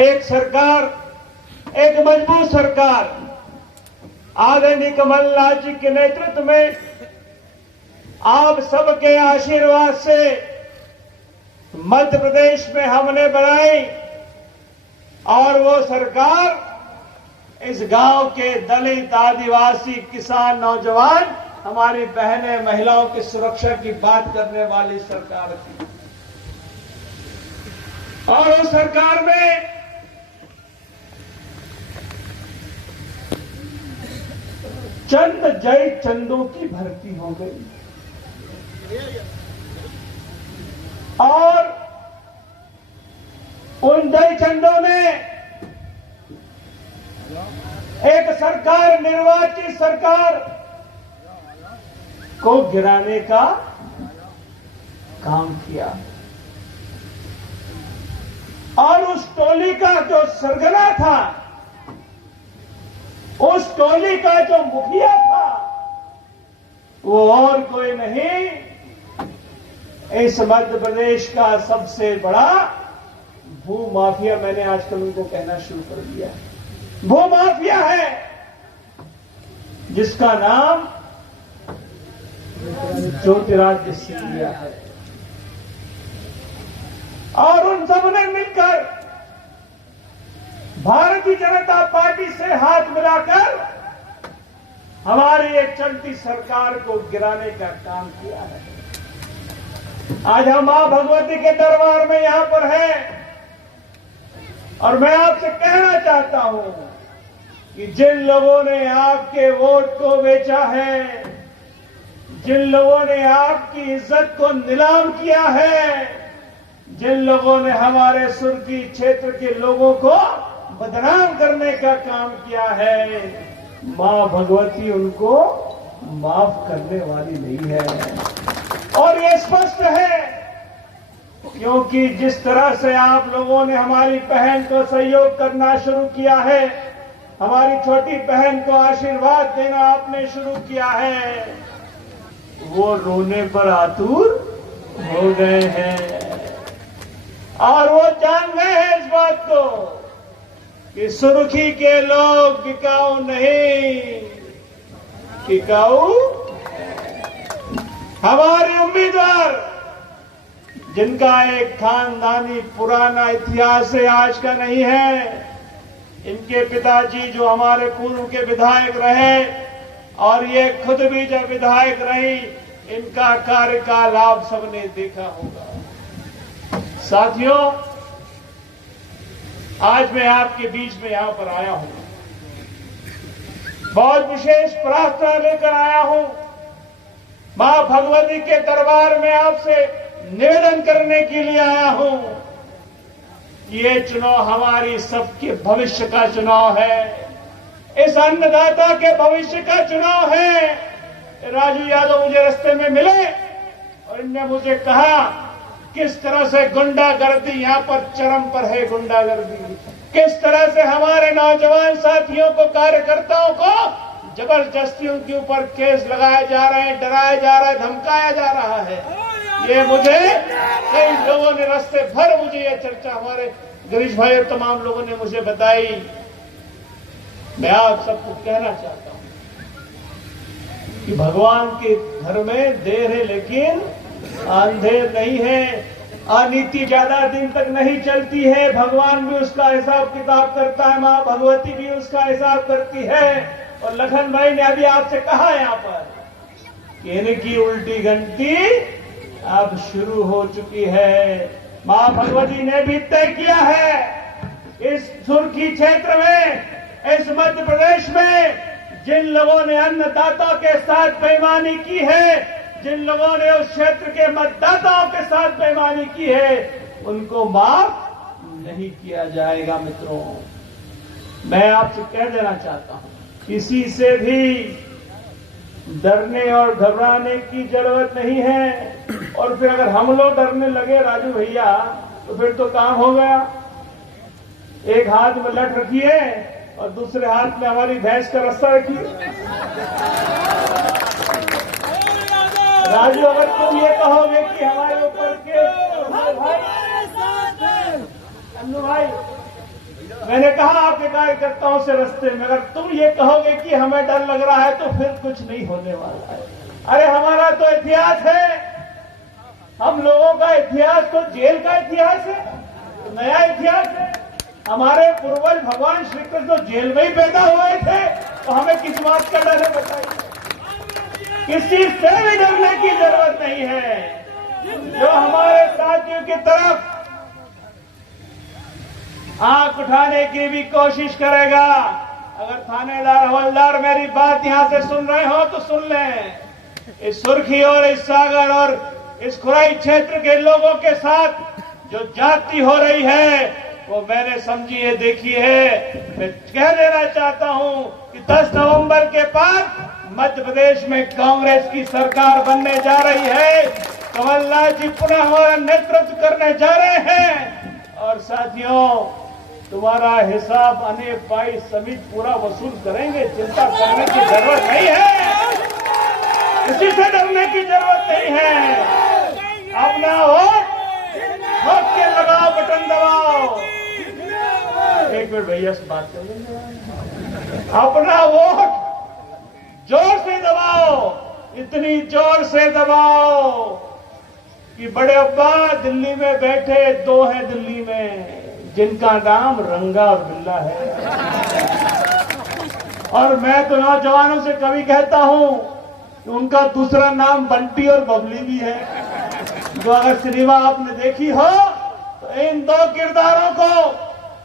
एक सरकार, एक मजबूत सरकार आदरणीय कमलनाथ जी के नेतृत्व में आप सबके आशीर्वाद से मध्य प्रदेश में हमने बनाई और वो सरकार इस गांव के दलित, आदिवासी, किसान, नौजवान, हमारी बहनें, महिलाओं की सुरक्षा की बात करने वाली सरकार थी। और उस सरकार में चंद जय चंदों की भर्ती हो गई और उन जय चंदों ने एक सरकार, निर्वाचित सरकार को गिराने का काम किया और उस टोली का जो सरगना था, उस टोली का जो मुखिया था, वो और कोई नहीं, इस मध्य प्रदेश का सबसे बड़ा भू माफिया, मैंने आजकल उनको कहना शुरू कर दिया है, भू माफिया है, जिसका नाम ज्योतिरादित्य सिंधिया है। और उन सबने मिलकर भारतीय जनता पार्टी से हाथ मिलाकर हमारी एक चलती सरकार को गिराने का काम किया है। आज हम मां भगवती के दरबार में यहां पर हैं और मैं आपसे कहना चाहता हूं कि जिन लोगों ने आपके वोट को बेचा है, जिन लोगों ने आपकी इज्जत को नीलाम किया है, जिन लोगों ने हमारे सुर्खी क्षेत्र के लोगों को बदनाम करने का काम किया है, मां भगवती उनको माफ करने वाली नहीं है। और ये स्पष्ट है क्योंकि जिस तरह से आप लोगों ने हमारी बहन को सहयोग करना शुरू किया है, हमारी छोटी बहन को आशीर्वाद देना आपने शुरू किया है, वो रोने पर आतुर हो गए हैं और वो जान गए हैं इस बात को कि सुर्खी के लोग बिकाऊ नहीं, टिकाऊ हमारे उम्मीदवार, जिनका एक खानदानी पुराना इतिहास है, आज का नहीं है। इनके पिताजी जो हमारे पूर्व के विधायक रहे और ये खुद भी जब विधायक रही, इनका कार्यकाल आप सबने देखा होगा। साथियों, आज मैं आपके बीच में यहां पर आया हूं, बहुत विशेष प्रार्थना लेकर आया हूं। मां भगवती के दरबार में आपसे निवेदन करने के लिए आया हूं। ये चुनाव हमारी सबके भविष्य का चुनाव है, इस अन्नदाता के भविष्य का चुनाव है। राजू यादव मुझे रास्ते में मिले और इनने मुझे कहा किस तरह से गुंडागर्दी यहां पर चरम पर है, गुंडागर्दी किस तरह से हमारे नौजवान साथियों को, कार्यकर्ताओं को जबरदस्ती उनके ऊपर केस लगाए जा रहे हैं, डराया जा रहा है, धमकाया जा रहा है। ये मुझे कई लोगों ने रास्ते भर मुझे ये चर्चा, हमारे गिरीश भाई और तमाम लोगों ने मुझे बताई। मैं आप सबको कहना चाहता हूं कि भगवान के घर में देर है लेकिन अंधेर नहीं है। अनीति ज्यादा दिन तक नहीं चलती है, भगवान भी उसका हिसाब किताब करता है, मां भगवती भी उसका हिसाब करती है। और लखन भाई ने अभी आपसे कहा यहाँ पर कि इनकी उल्टी घंटी अब शुरू हो चुकी है। मां भगवती ने भी तय किया है इस सुर्खी क्षेत्र में, इस मध्य प्रदेश में जिन लोगों ने अन्नदाता के साथ बेईमानी की है, जिन लोगों ने उस क्षेत्र के मतदाताओं के साथ बेईमानी की है, उनको माफ नहीं किया जाएगा। मित्रों, मैं आपसे कह देना चाहता हूं, किसी से भी डरने और घबराने की जरूरत नहीं है। और फिर अगर हम लोग डरने लगे राजू भैया, तो फिर तो काम हो गया। एक हाथ में लठ रखिए और दूसरे हाथ में हमारी भैंस का रस्सा रखिए। राजू, अगर तुम ये कहोगे कि हमारे ऊपर के भाई अन्नू भाई, मैंने कहा आपके कार्यकर्ताओं से रास्ते में, अगर तुम ये कहोगे कि हमें डर लग रहा है तो फिर कुछ नहीं होने वाला है। अरे हमारा तो इतिहास है, हम लोगों का इतिहास तो जेल का इतिहास है, तो नया इतिहास है। हमारे पूर्वज भगवान श्री कृष्ण तो जेल में ही पैदा हुए थे, तो हमें किस बात का डर है बताइए। किसी से भी डरने की जरूरत नहीं है। जो हमारे साथियों की तरफ आंख उठाने की भी कोशिश करेगा, अगर थानेदार हवलदार मेरी बात यहां से सुन रहे हो तो सुन लें। इस सुर्खी और इस सागर और इस खुराई क्षेत्र के लोगों के साथ जो जाति हो रही है वो मैंने समझी है, देखी है। मैं कह देना चाहता हूं कि 10 नवंबर के बाद मध्य प्रदेश में कांग्रेस की सरकार बनने जा रही है। कमलनाथ जी पुनः हमारा नेतृत्व करने जा रहे हैं। और साथियों, तुम्हारा हिसाब अनेक भाई समिति पूरा वसूल करेंगे, चिंता करने की जरूरत नहीं है, किसी से डरने की जरूरत नहीं है। अपना वोट ठोक के लगाओ, बटन दबाओ। एक मिनट भैया से बात कर लेंगे। अपना वोट जोर से दबाओ, इतनी जोर से दबाओ कि बड़े अब्बा दिल्ली में बैठे 2 हैं दिल्ली में, जिनका नाम रंगा और बिल्ला है। और मैं तो नौजवानों से कभी कहता हूं कि उनका दूसरा नाम बंटी और बबली भी है। जो अगर सिनेमा आपने देखी हो तो इन 2 किरदारों को,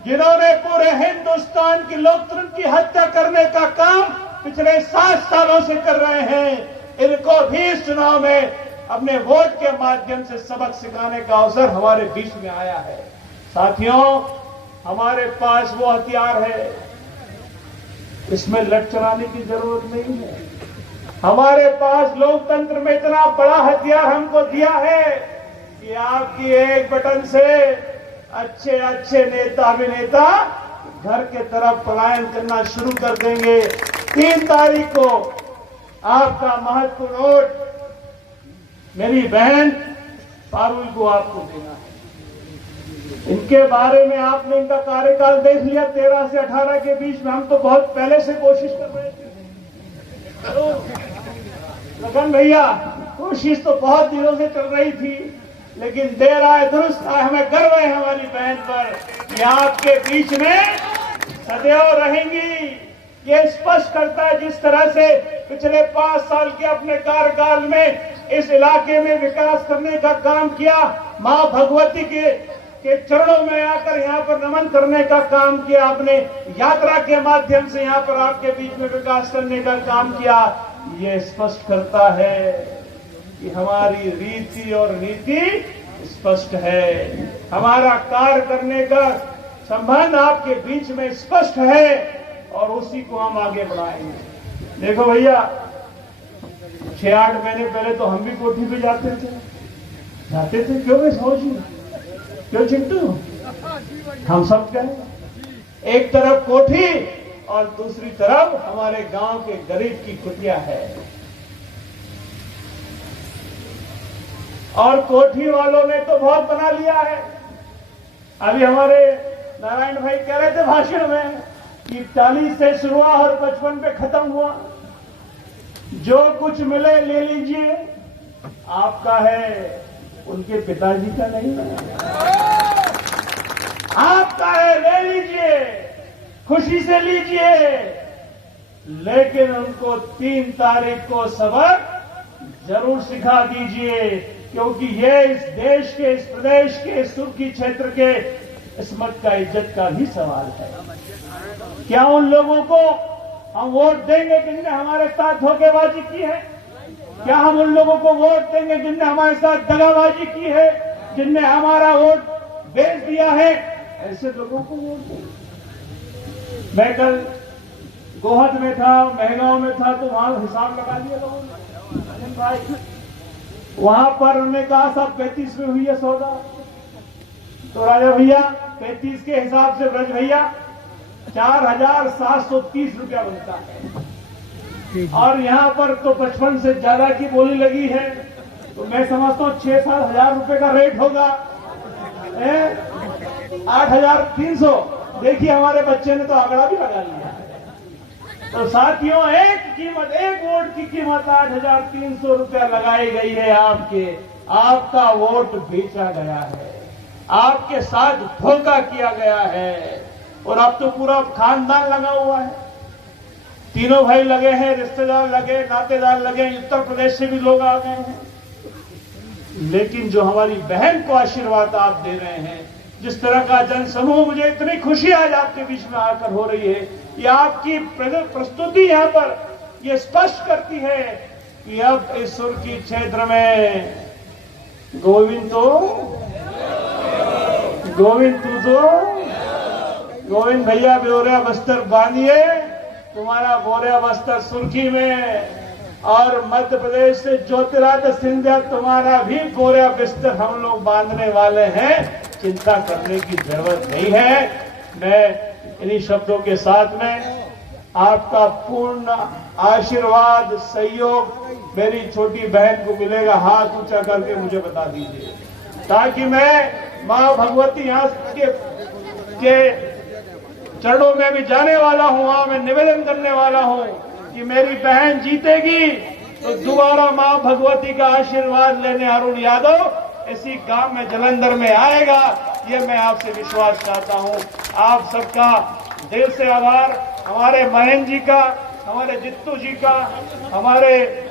जिन्होंने पूरे हिंदुस्तान की लोकतंत्र की हत्या करने का काम पिछले 7 सालों से कर रहे हैं, इनको भी इस चुनाव में अपने वोट के माध्यम से सबक सिखाने का अवसर हमारे बीच में आया है। साथियों, हमारे पास वो हथियार है, इसमें लड़ चलाने की जरूरत नहीं है। हमारे पास लोकतंत्र में इतना बड़ा हथियार हमको दिया है कि आपकी एक बटन से अच्छे अच्छे नेता अभिनेता घर के तरफ पलायन करना शुरू कर देंगे। 3 तारीख को आपका महत्वपूर्ण वोट मेरी बहन पारुल को आपको देना है। इनके बारे में आपने इनका कार्यकाल देख लिया, 13 से 18 के बीच में। हम तो बहुत पहले से कोशिश कर रहे थे। लगन भैया, कोशिश तो बहुत दिनों से चल रही थी, लेकिन देर आए दुरुस्त आए। हमें गर्व है हमारी बहन पर कि आपके बीच में सदैव रहेंगी। ये स्पष्ट करता है जिस तरह से पिछले 5 साल के अपने कार्यकाल में इस इलाके में विकास करने का काम किया, मां भगवती के चरणों में आकर यहाँ पर नमन करने का काम किया आपने, यात्रा के माध्यम से यहाँ पर आपके बीच में विकास करने का काम किया। ये स्पष्ट करता है कि हमारी रीति और नीति स्पष्ट है, हमारा कार्य करने का संबंध आपके बीच में स्पष्ट है और उसी को हम आगे बढ़ाएंगे। देखो भैया, 6-8 महीने पहले तो हम भी कोठी पे जाते थे। क्यों वे सोचिए, क्यों चिंटू, हम सब गए। एक तरफ कोठी और दूसरी तरफ हमारे गांव के गरीब की कुटिया है। और कोठी वालों ने तो बहुत बना लिया है। अभी हमारे नारायण भाई कह रहे थे भाषण में कि 40 से शुरू हुआ और 55 पे खत्म हुआ। जो कुछ मिले ले लीजिए, आपका है, उनके पिताजी का नहीं है। आपका है, ले लीजिए, खुशी से लीजिए, लेकिन उनको 3 तारीख को सबक जरूर सिखा दीजिए, क्योंकि ये इस देश के, इस प्रदेश के, इस सुर्खी क्षेत्र के इस्मत का, इज्जत का भी सवाल है। क्या उन लोगों को हम वोट देंगे जिनने हमारे साथ धोखेबाजी की है? क्या हम उन लोगों को वोट देंगे जिनने हमारे साथ दगाबाजी की है, जिनने हमारा वोट बेच दिया है? ऐसे लोगों को वोट देंगे। मैं कल गोहद में था, महगांव में था, तो वहां हिसाब लगा लिया लोगों ने भाई। वहां पर उन्होंने कहा साहब 35 में हुई है सौदा, तो राजा भैया 35 के हिसाब से ब्रज भैया 4,730 रुपया बनता है। और यहाँ पर तो 55 से ज्यादा की बोली लगी है, तो मैं समझता हूँ 6-7 हजार रुपए का रेट होगा। 8,300 देखिए हमारे बच्चे ने तो आंकड़ा भी लगा लिया। तो साथियों, एक वोट की कीमत 8,300 रुपया लगाई गई है। आपका वोट बेचा गया है, आपके साथ धोखा किया गया है। और अब तो पूरा खानदान लगा हुआ है, तीनों भाई लगे हैं, रिश्तेदार लगे, नातेदार लगे, उत्तर प्रदेश से भी लोग आ गए हैं। लेकिन जो हमारी बहन को आशीर्वाद आप दे रहे हैं, जिस तरह का जनसमूह, मुझे इतनी खुशी आज आपके बीच में आकर हो रही है। ये आपकी प्रस्तुति यहाँ पर ये स्पष्ट करती है कि अब इस सुर्खी क्षेत्र में गोविंद भैया बोरिया बस्तर बांधिए, तुम्हारा बोरिया बस्तर सुर्खी में। और मध्य प्रदेश से ज्योतिरादित्य सिंधिया, तुम्हारा भी बोरिया बिस्तर हम लोग बांधने वाले हैं, चिंता करने की जरूरत नहीं है। मैं इन्हीं शब्दों के साथ में आपका पूर्ण आशीर्वाद, सहयोग मेरी छोटी बहन को मिलेगा। हाथ ऊंचा करके मुझे बता दीजिए, ताकि मैं मां भगवती यहाँ के चरणों में भी जाने वाला हूं। वहां मैं निवेदन करने वाला हूं कि मेरी बहन जीतेगी तो दोबारा मां भगवती का आशीर्वाद लेने अरुण यादव इसी गांव में जलंधर में आएगा। ये मैं आपसे विश्वास चाहता हूं। आप सबका दिल से आभार, हमारे महेंद्र जी का, हमारे जित्तू जी का, हमारे